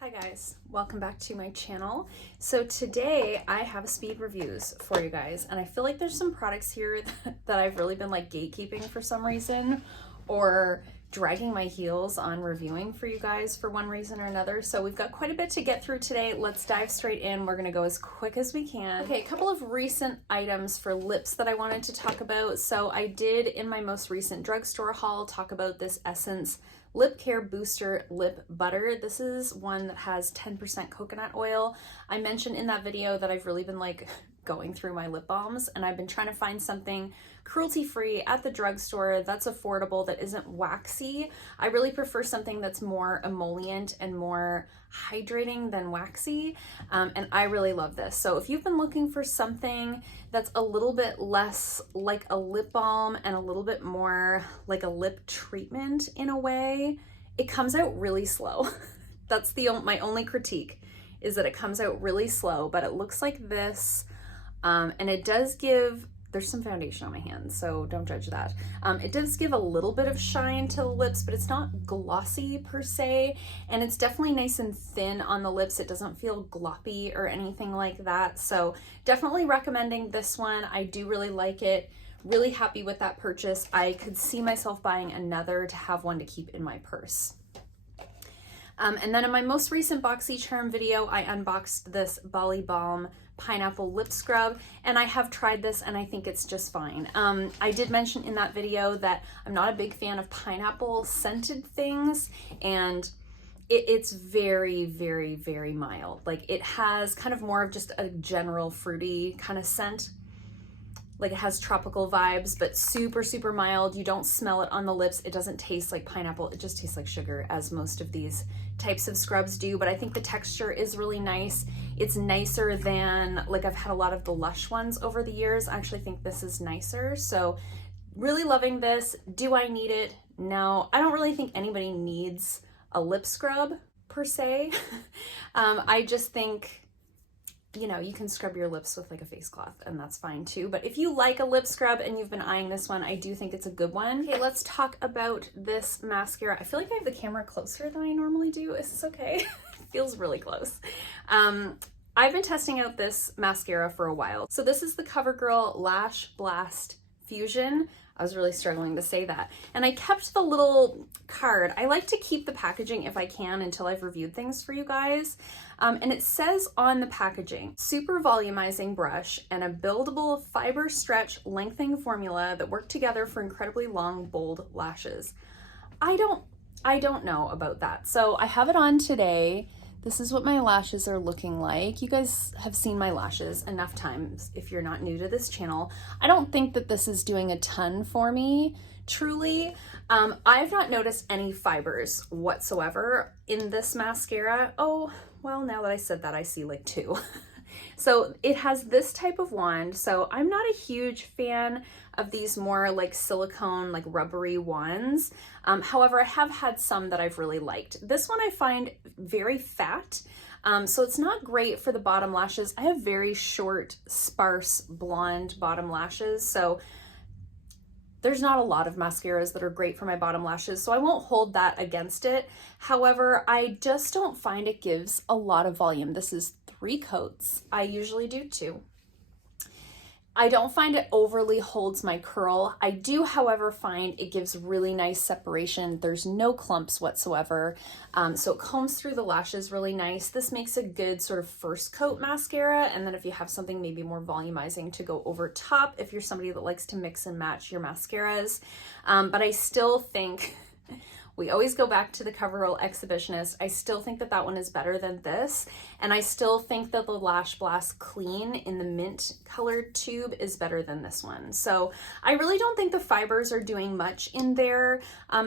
Hi guys, welcome back to my channel. So today I have speed reviews for you guys, and I feel like there's some products here that I've really been like gatekeeping for some reason, or dragging my heels on reviewing for you guys for one reason or another. So we've got quite a bit to get through today. Let's dive straight in. We're gonna go as quick as we can. Okay, a couple of recent items for lips that I wanted to talk about. So I did in my most recent drugstore haul talk about this Essence Lip Care Booster Lip Butter. This is one that has 10% coconut oil. I mentioned in that video that I've really been like going through my lip balms, and I've been trying to find something cruelty-free at the drugstore that's affordable, that isn't waxy. I really prefer something that's more emollient and more hydrating than waxy, and I really love this. So if you've been looking for something that's a little bit less like a lip balm and a little bit more like a lip treatment in a way, it comes out really slow. That's my only critique, is that it comes out really slow, but it looks like this. And it does give, there's some foundation on my hands, so don't judge that. It does give a little bit of shine to the lips, but it's not glossy per se, and it's definitely nice and thin on the lips. It doesn't feel gloppy or anything like that, so definitely recommending this one. I do really like it. Really happy with that purchase. I could see myself buying another to have one to keep in my purse. And then in my most recent BoxyCharm video, I unboxed this Bali Balm Pineapple Lip Scrub, and I have tried this and I think it's just fine. I did mention in that video that I'm not a big fan of pineapple scented things, and it's very, very, very mild. Like, it has kind of more of just a general fruity kind of scent. Like, it has tropical vibes, but super, super mild. You don't smell it on the lips. It doesn't taste like pineapple. It just tastes like sugar, as most of these types of scrubs do, but I think the texture is really nice. It's nicer than, like, I've had a lot of the Lush ones over the years. I actually think this is nicer. So really loving this. Do I need it? No, I don't really think anybody needs a lip scrub per se. I just think, you know, you can scrub your lips with like a face cloth, and that's fine too. But if you like a lip scrub and you've been eyeing this one, I do think it's a good one. Okay, let's talk about this mascara. I feel like I have the camera closer than I normally do. Is this okay? It feels really close. I've been testing out this mascara for a while. So this is the Covergirl Lash Blast Fusion. I was really struggling to say that. And I kept the little card. I like to keep the packaging if I can until I've reviewed things for you guys. And it says on the packaging, super volumizing brush and a buildable fiber stretch lengthening formula that work together for incredibly long, bold lashes. I don't know about that. So I have it on today. This is what my lashes are looking like. You guys have seen my lashes enough times if you're not new to this channel. I don't think that this is doing a ton for me, truly. I've not noticed any fibers whatsoever in this mascara. Oh, well, now that I said that, I see like two. So it has this type of wand. So I'm not a huge fan of these more like silicone, like rubbery wands. However, I have had some that I've really liked. This one I find very fat. So it's not great for the bottom lashes. I have very short, sparse, blonde bottom lashes. So there's not a lot of mascaras that are great for my bottom lashes, so I won't hold that against it. However, I just don't find it gives a lot of volume. This is 3 coats. I usually do 2. I don't find it overly holds my curl. I do, however, find it gives really nice separation. There's no clumps whatsoever. So it combs through the lashes really nice. This makes a good sort of first coat mascara. And then if you have something maybe more volumizing to go over top, if you're somebody that likes to mix and match your mascaras. But I still think, we always go back to the CoverGirl Exhibitionist. I still think that that one is better than this. And I still think that the Lash Blast Clean in the mint colored tube is better than this one. So I really don't think the fibers are doing much in there.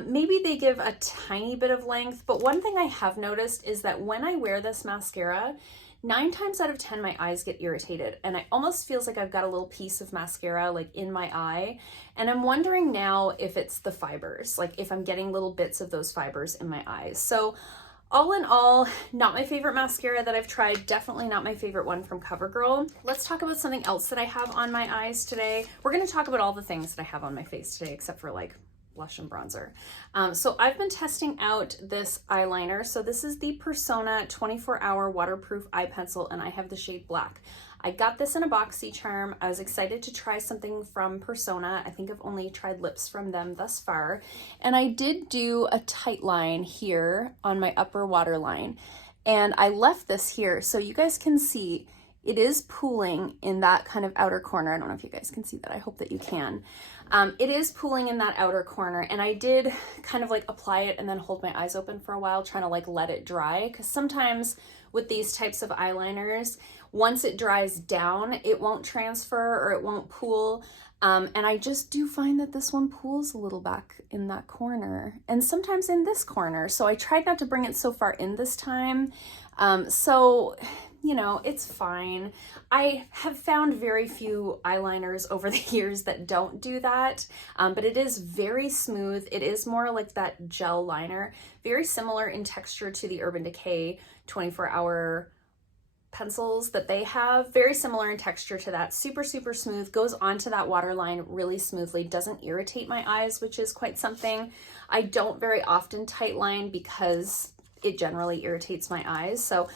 Maybe they give a tiny bit of length, but one thing I have noticed is that when I wear this mascara, 9 times out of 10, my eyes get irritated, and it almost feels like I've got a little piece of mascara like in my eye. And I'm wondering now if it's the fibers, like if I'm getting little bits of those fibers in my eyes. So all in all, not my favorite mascara that I've tried, definitely not my favorite one from CoverGirl. Let's talk about something else that I have on my eyes today. We're gonna talk about all the things that I have on my face today, except for like blush and bronzer. So I've been testing out this eyeliner. So this is the Persona 24-hour waterproof eye pencil, and I have the shade black. I got this in a BoxyCharm. I was excited to try something from Persona. I think I've only tried lips from them thus far. And I did do a tight line here on my upper waterline. And I left this here so you guys can see it is pooling in that kind of outer corner. I don't know if you guys can see that. I hope that you can. It is pooling in that outer corner, and I did kind of like apply it and then hold my eyes open for a while, trying to like let it dry, because sometimes with these types of eyeliners, once it dries down, it won't transfer or it won't pool. And I just do find that this one pools a little back in that corner and sometimes in this corner. So I tried not to bring it so far in this time. So, you know, it's fine. I have found very few eyeliners over the years that don't do that, but it is very smooth. It is more like that gel liner, very similar in texture to the Urban Decay 24-hour pencils that they have. Very similar in texture to that. Super, super smooth. Goes onto that waterline really smoothly. Doesn't irritate my eyes, which is quite something. I don't very often tight line because it generally irritates my eyes. So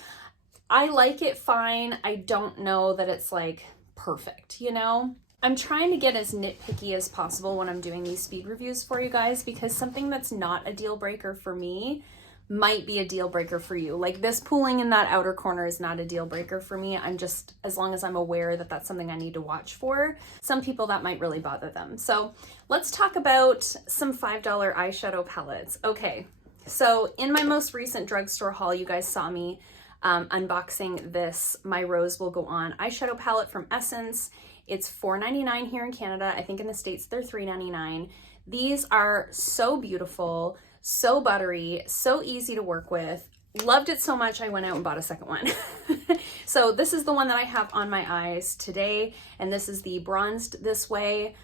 I like it fine. I don't know that it's like perfect, you know? I'm trying to get as nitpicky as possible when I'm doing these speed reviews for you guys, because something that's not a deal breaker for me might be a deal breaker for you. Like this pooling in that outer corner is not a deal breaker for me. I'm just, as long as I'm aware that that's something I need to watch for. Some people that might really bother them. So let's talk about some $5 eyeshadow palettes. Okay, so in my most recent drugstore haul, you guys saw me unboxing this My Rose Will Go On eyeshadow palette from Essence. It's $4.99 here in Canada. I think in the States they're $3.99. These are so beautiful, so buttery, so easy to work with. Loved it so much I went out and bought a second one. So this is the one that I have on my eyes today, and this is the Bronzed This Way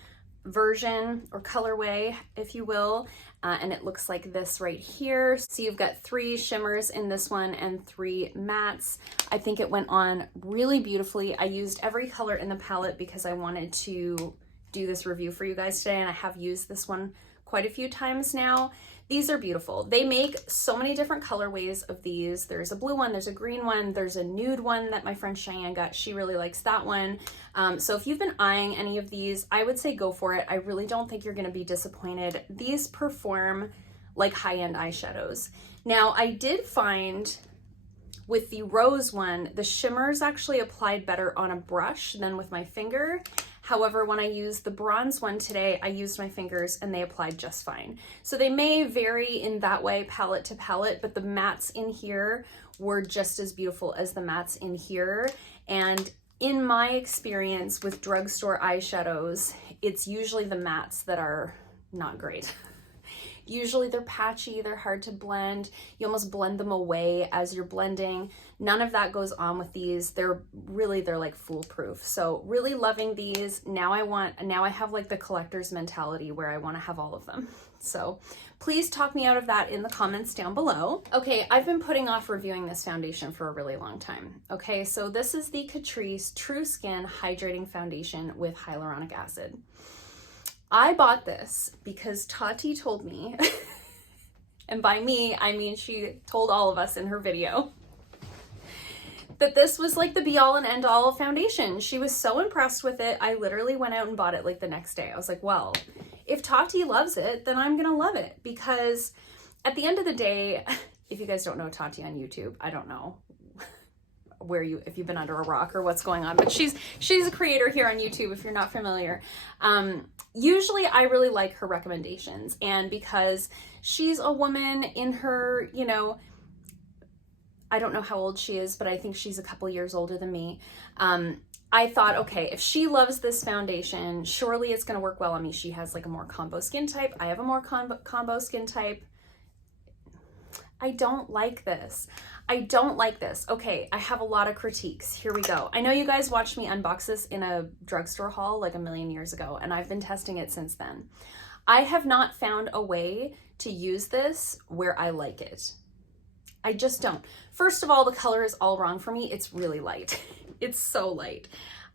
version or colorway, if you will. And it looks like this right here. So you've got 3 shimmers in this one and 3 mattes. I think it went on really beautifully. I used every color in the palette because I wanted to do this review for you guys today, and I have used this one quite a few times now. These are beautiful. They make so many different colorways of these. There's a blue one, there's a green one, there's a nude one that my friend Cheyenne got. She really likes that one. So if you've been eyeing any of these, I would say go for it. I really don't think you're gonna be disappointed. These perform like high-end eyeshadows. Now, I did find with the rose one, the shimmers actually applied better on a brush than with my finger. However, when I used the bronze one today, I used my fingers and they applied just fine. So they may vary in that way, palette to palette, but the mattes in here were just as beautiful as the mattes in here. And in my experience with drugstore eyeshadows, it's usually the mattes that are not great. Usually they're patchy, they're hard to blend. You almost blend them away as you're blending. None of that goes on with these. They're like foolproof. So really loving these. Now I have like the collector's mentality where I want to have all of them. So please talk me out of that in the comments down below. Okay, I've been putting off reviewing this foundation for a really long time. Okay, so this is the Catrice True Skin Hydrating Foundation with hyaluronic acid. I bought this because Tati told me, and by me, I mean she told all of us in her video, that this was like the be-all and end-all foundation. She was so impressed with it, I literally went out and bought it like the next day. I was like, well, if Tati loves it, then I'm gonna love it, because at the end of the day, if you guys don't know Tati on YouTube, I don't know if you've been under a rock or what's going on, but she's a creator here on YouTube if you're not familiar. Usually I really like her recommendations, and because she's a woman in her, you know, I don't know how old she is, but I think she's a couple years older than me. I thought, okay, if she loves this foundation, surely it's going to work well on me. She has like a more combo skin type. I have a more combo skin type. I don't like this. I don't like this. Okay, I have a lot of critiques. Here we go. I know you guys watched me unbox this in a drugstore haul like a million years ago, and I've been testing it since then. I have not found a way to use this where I like it. I just don't. First of all, the color is all wrong for me. It's really light. It's so light.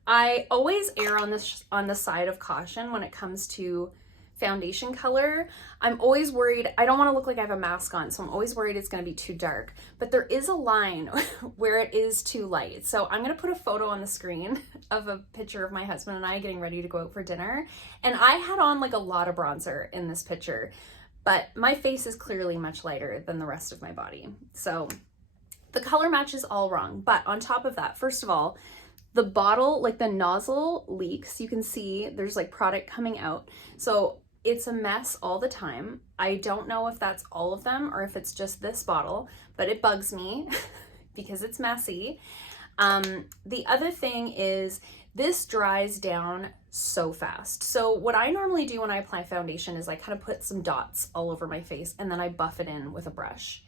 I always err on the side of caution when it comes to foundation color, I'm always worried, I don't want to look like I have a mask on, so I'm always worried it's going to be too dark. But there is a line where it is too light. So I'm going to put a photo on the screen of a picture of my husband and I getting ready to go out for dinner. And I had on like a lot of bronzer in this picture, but my face is clearly much lighter than the rest of my body. So the color match is all wrong. But on top of that, first of all, the bottle, like the nozzle leaks. You can see there's like product coming out. So it's a mess all the time. I don't know if that's all of them or if it's just this bottle, but it bugs me because it's messy. The other thing is this dries down so fast. So what I normally do when I apply foundation is I kind of put some dots all over my face and then I buff it in with a brush.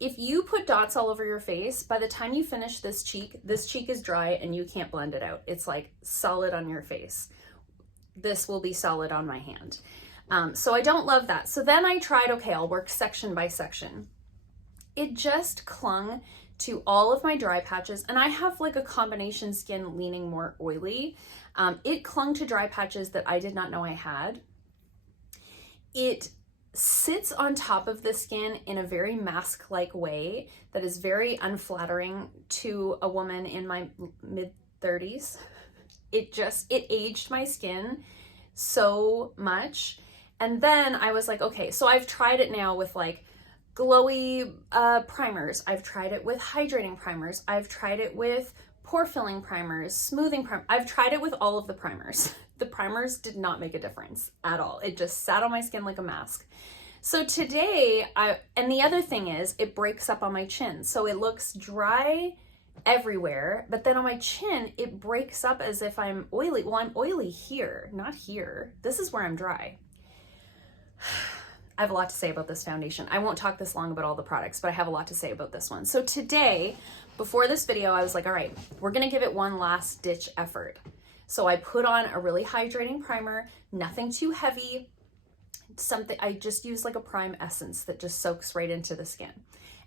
If you put dots all over your face, by the time you finish this cheek is dry and you can't blend it out. It's like solid on your face. This will be solid on my hand. So I don't love that. So then I tried, okay, I'll work section by section. It just clung to all of my dry patches, and I have like a combination skin leaning more oily. It clung to dry patches that I did not know I had. It sits on top of the skin in a very mask-like way that is very unflattering to a woman in my mid-30s. It aged my skin so much. And then I was like, okay, so I've tried it now with like glowy primers. I've tried it with hydrating primers. I've tried it with pore filling primers, smoothing primers. I've tried it with all of the primers. The primers did not make a difference at all. It just sat on my skin like a mask. So today, and the other thing is it breaks up on my chin. So it looks dry everywhere, but then on my chin, it breaks up as if I'm oily. Well, I'm oily here, not here. This is where I'm dry. I have a lot to say about this foundation. I won't talk this long about all the products, but I have a lot to say about this one. So today, before this video, I was like, all right, we're gonna give it one last ditch effort. So I put on a really hydrating primer, nothing too heavy, something, I just use like a prime essence that just soaks right into the skin.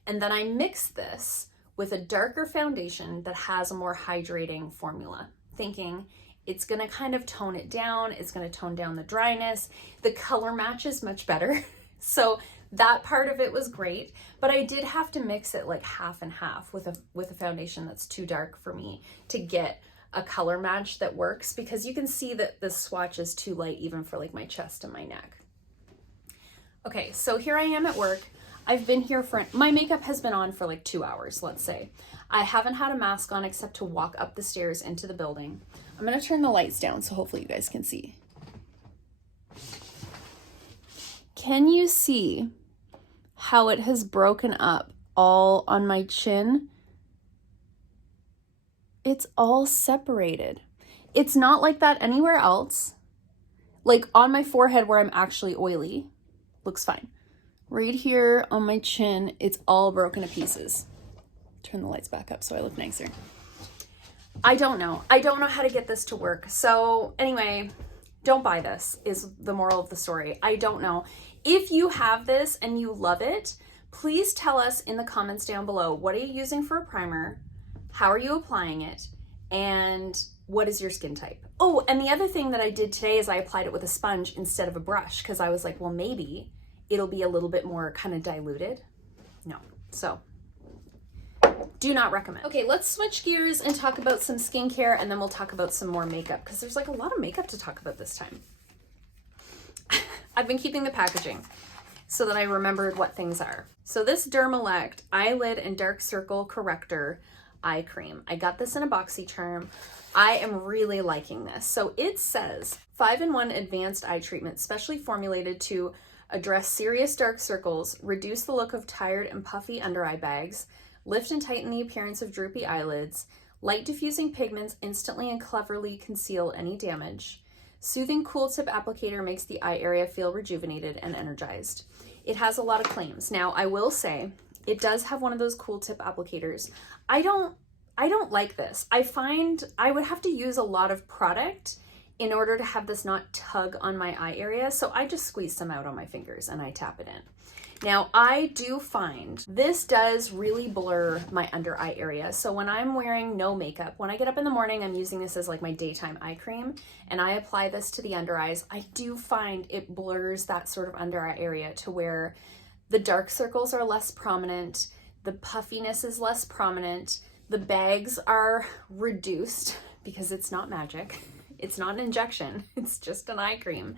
And then I mix this with a darker foundation that has a more hydrating formula, thinking it's gonna kind of tone it down, it's gonna tone down the dryness, the color match is much better. So that part of it was great, but I did have to mix it like half and half with a foundation that's too dark for me to get a color match that works, because you can see that the swatch is too light even for like my chest and my neck. Okay, so here I am at work. I've been here my makeup has been on for like 2 hours, let's say. I haven't had a mask on except to walk up the stairs into the building. I'm gonna turn the lights down so hopefully you guys can see. Can you see how it has broken up all on my chin? It's all separated. It's not like that anywhere else. Like on my forehead where I'm actually oily, looks fine. Right here on my chin, it's all broken to pieces. Turn the lights back up so I look nicer. I don't know how to get this to work. So anyway, don't buy this is the moral of the story. I don't know. If you have this and you love it, please tell us in the comments down below, what are you using for a primer? How are you applying it? And what is your skin type? Oh, and the other thing that I did today is I applied it with a sponge instead of a brush, because I was like, well, maybe it'll be a little bit more kind of diluted. No, so do not recommend. Okay, let's switch gears and talk about some skincare, and then we'll talk about some more makeup, because there's like a lot of makeup to talk about this time. I've been keeping the packaging so that I remembered what things are. So this Dermelect Eyelid and Dark Circle Corrector Eye Cream. I got this in a BoxyCharm. I am really liking this. So it says 5-in-1 advanced eye treatment, specially formulated to address serious dark circles, reduce the look of tired and puffy under eye bags, lift and tighten the appearance of droopy eyelids, light diffusing pigments instantly and cleverly conceal any damage. Soothing cool tip applicator makes the eye area feel rejuvenated and energized. It has a lot of claims. Now, I will say, it does have one of those cool tip applicators. I don't like this. I find I would have to use a lot of product in order to have this not tug on my eye area. So I just squeeze some out on my fingers and I tap it in. Now, I do find this does really blur my under eye area. So when I'm wearing no makeup, when I get up in the morning, I'm using this as like my daytime eye cream, and I apply this to the under eyes. I do find it blurs that sort of under eye area to where the dark circles are less prominent, the puffiness is less prominent, the bags are reduced because it's not magic. It's not an injection, it's just an eye cream.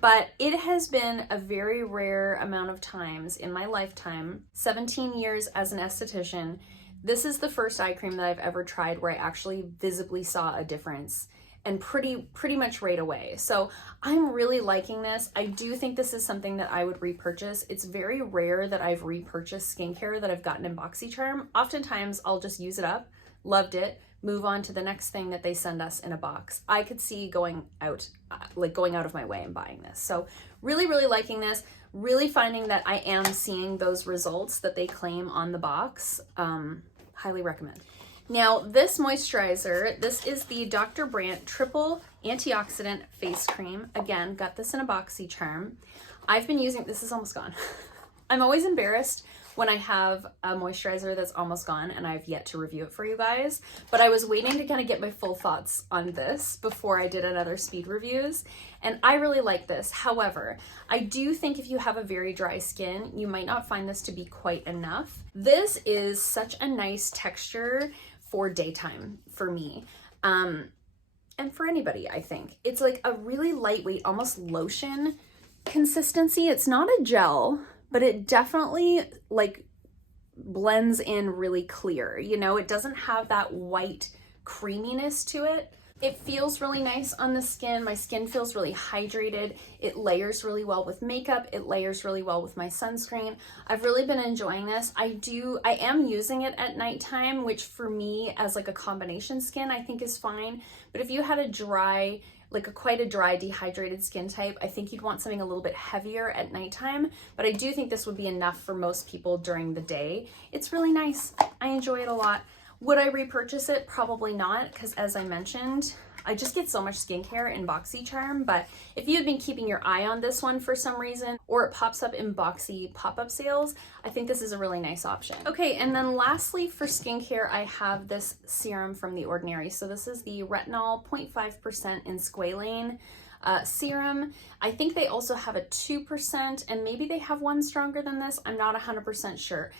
But it has been a very rare amount of times in my lifetime, 17 years as an esthetician, this is the first eye cream that I've ever tried where I actually visibly saw a difference, and pretty much right away. So I'm really liking this. I do think this is something that I would repurchase. It's very rare that I've repurchased skincare that I've gotten in BoxyCharm. Oftentimes I'll just use it up, loved it, move on to the next thing that they send us in a box. I could see going out of my way and buying this. So really liking this, really finding that I am seeing those results that they claim on the box. Highly recommend. Now this moisturizer, this is the Dr. Brandt Triple Antioxidant Face Cream. Again, got this in a BoxyCharm. I've been using, this is almost gone. I'm always embarrassed when I have a moisturizer that's almost gone and I've yet to review it for you guys, but I was waiting to kind of get my full thoughts on this before I did another speed reviews, and I really like this. However, I do think if you have a very dry skin, you might not find this to be quite enough. This is such a nice texture for daytime for me, and for anybody, I think. It's like a really lightweight, almost lotion consistency. It's not a gel, but it definitely like blends in really clear. You know, it doesn't have that white creaminess to it. It feels really nice on the skin. My skin feels really hydrated. It layers really well with makeup. It layers really well with my sunscreen. I've really been enjoying this. I am using it at nighttime, which for me as like a combination skin, I think is fine. But if you had a dry, quite a dry, dehydrated skin type, I think you'd want something a little bit heavier at nighttime, but I do think this would be enough for most people during the day. It's really nice. I enjoy it a lot. Would I repurchase it? Probably not, because as I mentioned, I just get so much skincare in BoxyCharm, but if you had been keeping your eye on this one for some reason, or it pops up in Boxy pop-up sales, I think this is a really nice option. Okay, and then lastly for skincare, I have this serum from The Ordinary. So this is the Retinol 0.5% in Squalane serum. I think they also have a 2%, and maybe they have one stronger than this. I'm not 100% sure.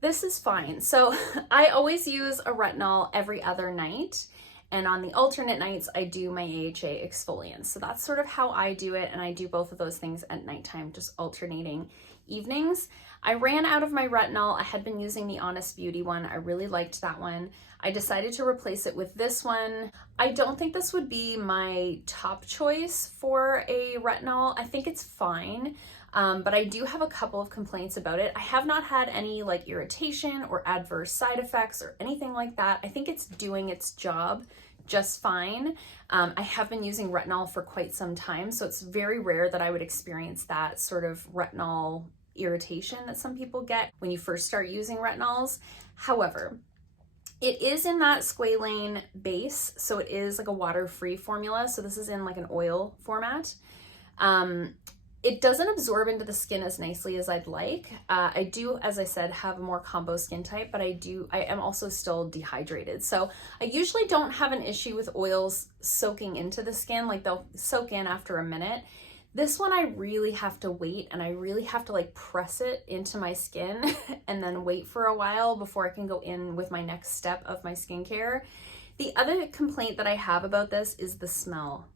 This is fine. So I always use a retinol every other night, and on the alternate nights I do my AHA exfoliant. So that's sort of how I do it, and I do both of those things at nighttime, just alternating evenings. I ran out of my retinol. I had been using the Honest Beauty one. I really liked that one. I decided to replace it with this one. I don't think this would be my top choice for a retinol. I think it's fine. But I do have a couple of complaints about it. I have not had any like irritation or adverse side effects or anything like that. I think it's doing its job just fine. I have been using retinol for quite some time, so it's very rare that I would experience that sort of retinol irritation that some people get when you first start using retinols. However, it is in that Squalane base, so it is like a water-free formula. So this is in like an oil format. It doesn't absorb into the skin as nicely as I'd like. I do, as I said, have a more combo skin type, but I am also still dehydrated. So I usually don't have an issue with oils soaking into the skin, like they'll soak in after a minute. This one I really have to wait, and I really have to like press it into my skin and then wait for a while before I can go in with my next step of my skincare. The other complaint that I have about this is the smell.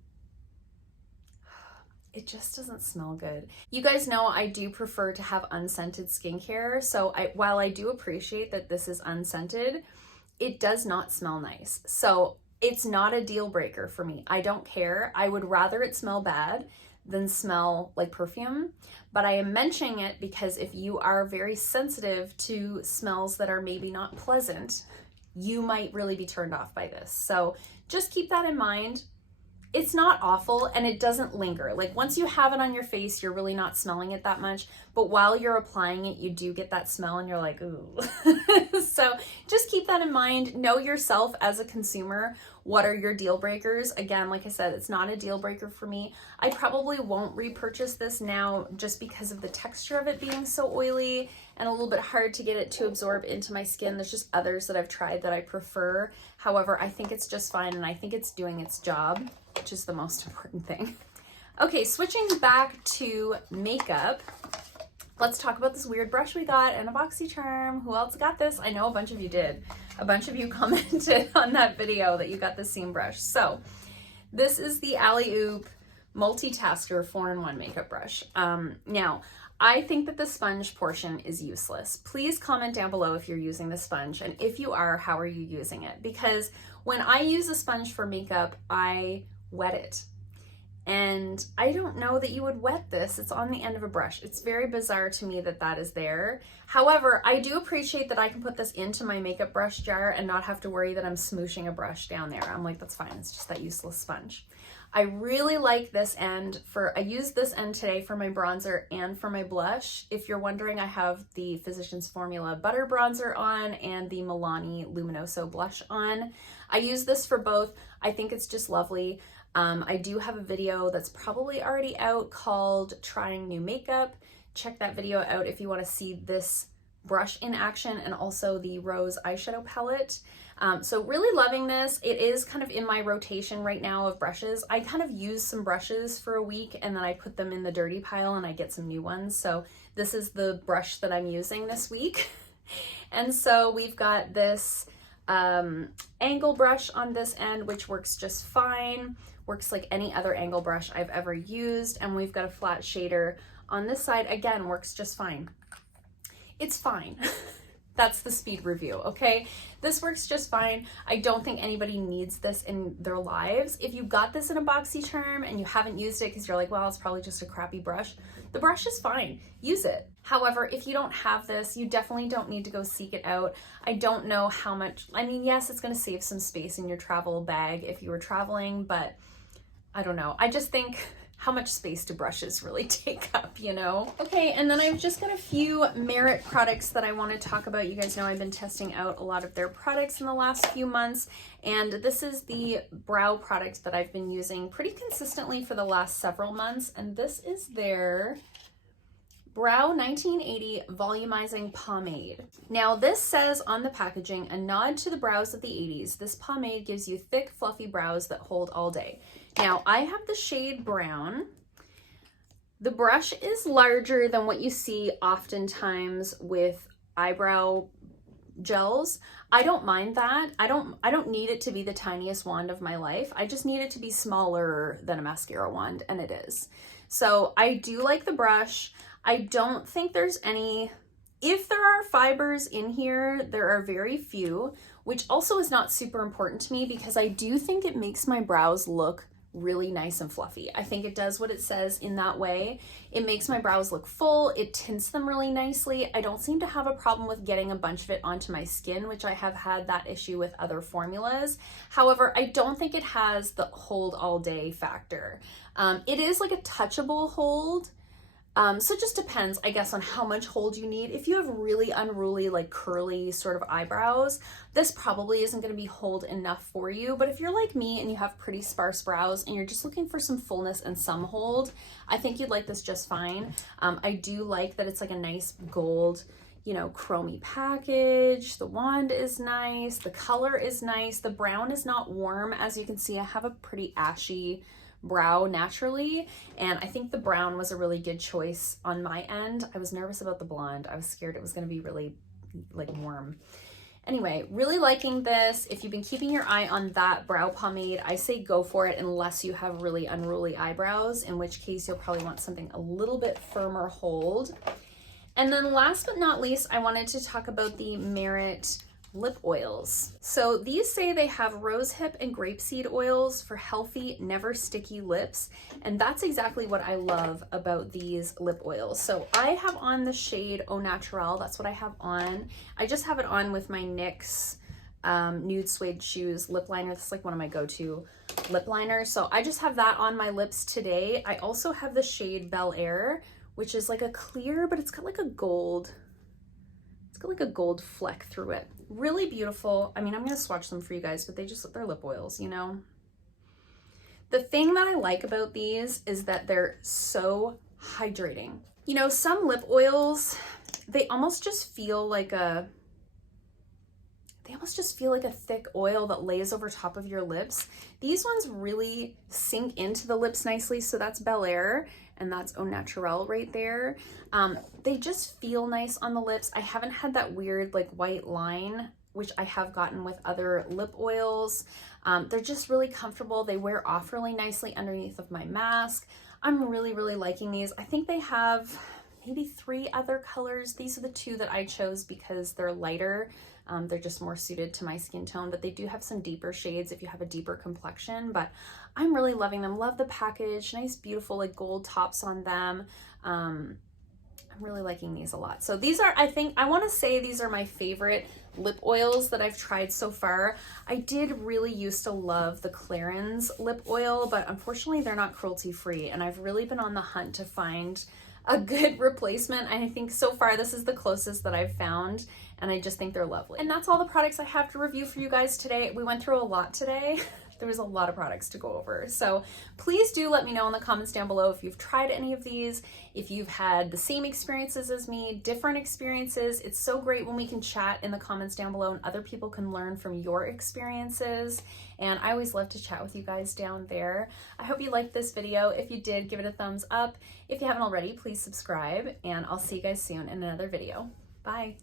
It just doesn't smell good. You guys know I do prefer to have unscented skincare, so while I do appreciate that this is unscented, it does not smell nice. So it's not a deal breaker for me. I don't care. I would rather it smell bad than smell like perfume, but I am mentioning it because if you are very sensitive to smells that are maybe not pleasant, you might really be turned off by this. So just keep that in mind. It's not awful, and it doesn't linger. Like once you have it on your face, you're really not smelling it that much, but while you're applying it, you do get that smell and you're like, ooh. So just keep that in mind. Know yourself as a consumer, what are your deal breakers. Again, like I said, it's not a deal breaker for me. I probably won't repurchase this now just because of the texture of it being so oily and a little bit hard to get it to absorb into my skin. There's just others that I've tried that I prefer. However, I think it's just fine, and I think it's doing its job, which is the most important thing. Okay, switching back to makeup. Let's talk about this weird brush we got and a BoxyCharm. Who else got this? I know a bunch of you did. A bunch of you commented on that video that you got the seam brush. So this is the Alleyoop Multitasker 4-in-1 makeup brush. Now, I think that the sponge portion is useless. Please comment down below if you're using the sponge, and if you are, how are you using it? Because when I use a sponge for makeup, I wet it. And I don't know that you would wet this. It's on the end of a brush. It's very bizarre to me that that is there. However, I do appreciate that I can put this into my makeup brush jar and not have to worry that I'm smooshing a brush down there. I'm like, that's fine. It's just that useless sponge. I really like this end I used this end today for my bronzer and for my blush. If you're wondering, I have the Physicians Formula Butter Bronzer on and the Milani Luminoso Blush on. I use this for both. I think it's just lovely. I do have a video that's probably already out called Trying New Makeup. Check that video out if you want to see this brush in action, and also the Rose eyeshadow palette. So really loving this. It is kind of in my rotation right now of brushes. I kind of use some brushes for a week and then I put them in the dirty pile and I get some new ones. So this is the brush that I'm using this week. And so we've got this angle brush on this end, which works just fine. Works like any other angle brush I've ever used. And we've got a flat shader on this side. Again, works just fine. It's fine. That's the speed review, okay? This works just fine. I don't think anybody needs this in their lives. If you got this in a BoxyCharm and you haven't used it because you're like, well, it's probably just a crappy brush, the brush is fine. Use it. However, if you don't have this, you definitely don't need to go seek it out. I don't know how much, I mean, yes, it's gonna save some space in your travel bag if you were traveling, but I don't know. I just think, how much space do brushes really take up, you know? Okay, and then I've just got a few Merit products that I want to talk about. You guys know I've been testing out a lot of their products in the last few months, and this is the brow product that I've been using pretty consistently for the last several months, and this is their Brow 1980 Volumizing Pomade. Now this says on the packaging, a nod to the brows of the 80s. This pomade gives you thick, fluffy brows that hold all day. Now I have the shade brown. The brush is larger than what you see oftentimes with eyebrow gels. I don't mind that. I don't need it to be the tiniest wand of my life. I just need it to be smaller than a mascara wand, and it is. So I do like the brush. I don't think there's any, if there are fibers in here, there are very few, which also is not super important to me because I do think it makes my brows look really nice and fluffy. I think it does what it says in that way. It makes my brows look full. It tints them really nicely. I don't seem to have a problem with getting a bunch of it onto my skin, which I have had that issue with other formulas. However, I don't think it has the hold all day factor. It is like a touchable hold. So it just depends, I guess, on how much hold you need. If you have really unruly, like curly sort of eyebrows, this probably isn't going to be hold enough for you. But if you're like me and you have pretty sparse brows and you're just looking for some fullness and some hold, I think you'd like this just fine. I do like that it's like a nice gold, you know, chromey package. The wand is nice. The color is nice. The brown is not warm. As you can see, I have a pretty ashy brow naturally, and I think the brown was a really good choice on my end. I was nervous about the blonde. I was scared it was going to be really like warm. Anyway, really liking this. If you've been keeping your eye on that brow pomade, I say go for it unless you have really unruly eyebrows, in which case you'll probably want something a little bit firmer hold. And then last but not least, I wanted to talk about the Merit lip oils. So these say they have rosehip and grapeseed oils for healthy, never sticky lips. And that's exactly what I love about these lip oils. So I have on the shade Au Naturel. That's what I have on. I just have it on with my NYX Nude Suede Shoes lip liner. This is like one of my go-to lip liners. So I just have that on my lips today. I also have the shade Bel Air, which is like a clear, but it's got like a gold It's got like a gold fleck through it. Really beautiful. I mean, I'm gonna swatch them for you guys, but they're lip oils, you know? The thing that I like about these is that they're so hydrating. You know, some lip oils, they almost just feel like a thick oil that lays over top of your lips. These ones really sink into the lips nicely. So that's Bel Air and that's Au Naturel right there. They just feel nice on the lips. I haven't had that weird like white line, which I have gotten with other lip oils. They're just really comfortable. They wear off really nicely underneath of my mask. I'm really, really liking these. I think they have maybe 3 other colors. These are the 2 that I chose because they're lighter. They're just more suited to my skin tone, but they do have some deeper shades if you have a deeper complexion, but I'm really loving them. Love the package, nice, beautiful, like gold tops on them. I'm really liking these a lot. So these are, I want to say these are my favorite lip oils that I've tried so far. I did really used to love the Clarins lip oil, but unfortunately they're not cruelty free. And I've really been on the hunt to find a good replacement. And I think so far this is the closest that I've found. And I just think they're lovely. And that's all the products I have to review for you guys today. We went through a lot today. There was a lot of products to go over. So please do let me know in the comments down below if you've tried any of these, if you've had the same experiences as me, different experiences. It's so great when we can chat in the comments down below and other people can learn from your experiences. And I always love to chat with you guys down there. I hope you liked this video. If you did, give it a thumbs up. If you haven't already, please subscribe and I'll see you guys soon in another video. Bye.